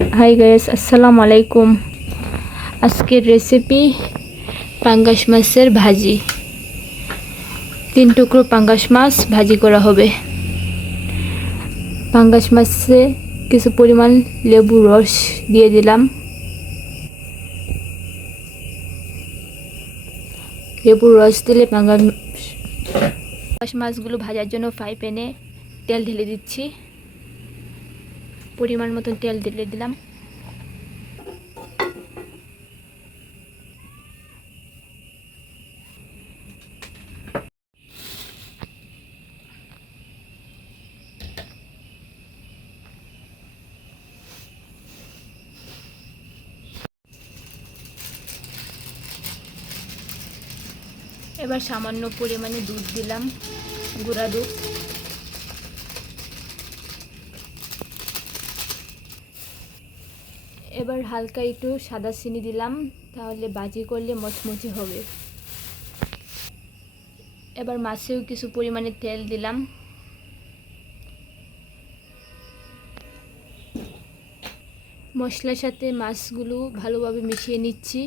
Hi guys, আসসালামু আলাইকুম। আজকের রেসিপি পাঙ্গাস মাছের ভাজি। 3 টুকরো পাঙ্গাস মাছ ভাজি করা হবে। পাঙ্গাস মাছে কিছু পরিমাণ লেবু রস দিয়ে দিলাম। লেবুর রস দিলে পাঙ্গাস মাছগুলো ভাজার জন্য ফ্রাই প্যানে তেল ঢেলে দিচ্ছি। পরিমাণ মতন তেল ঢেলে দিলাম। এবার সামান্য পরিমাণে দুধ দিলাম, গুঁড়া দুধ। এবার হালকা একটু সাদা চিনি দিলাম, তাহলে ভাজি করলে মচমচে হবে। এবার মাছেও কিছু পরিমাণে তেল দিলাম। মশলার সাথে মাছগুলো ভালোভাবে মিশিয়ে নিচ্ছি।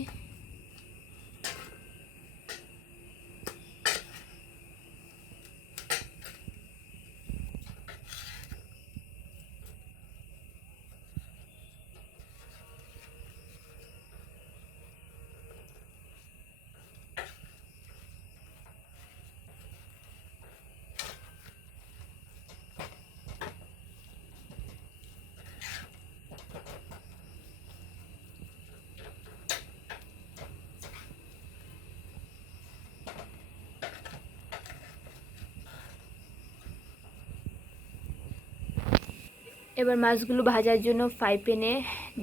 এবার মাছগুলো ভাজার জন্য ফ্রাই প্যানে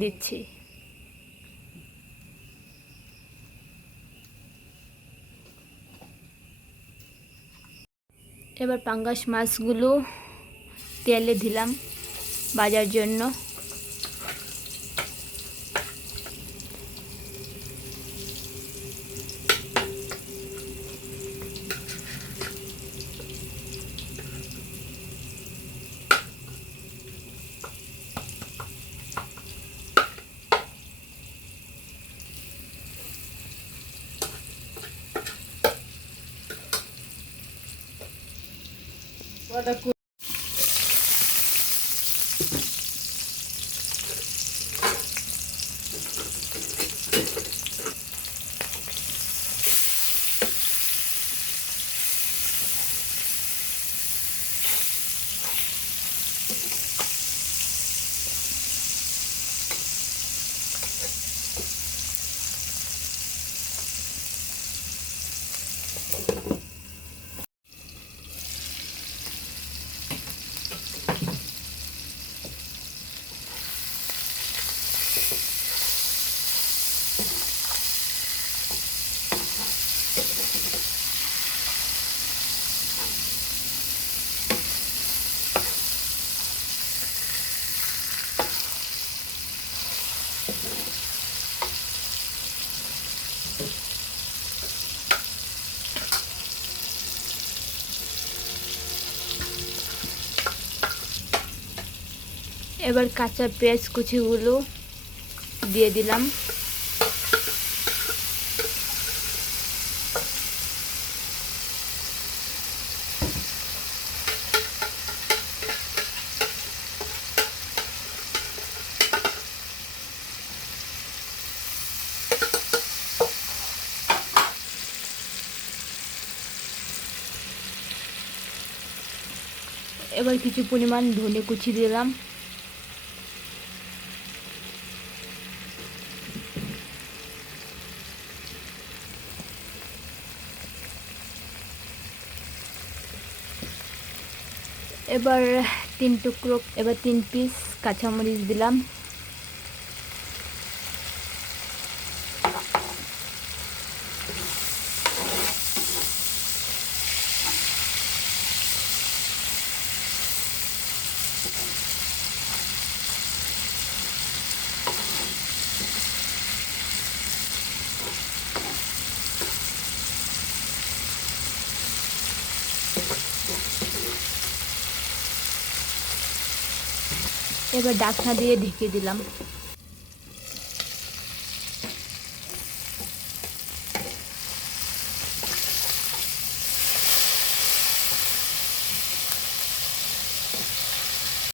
দিচ্ছি। এবার পাঙ্গাস মাছগুলো তেলে দিলাম ভাজার জন্য। এবার কাঁচা পেঁয়াজ কুচিগুলো দিয়ে দিলাম। এবার কিছু পরিমাণ ধনে কুচি দিলাম। এবার 3 পিস কাঁচামরিচ দিলাম। এবার ঢাকনা দিয়ে ঢেকে দিলাম।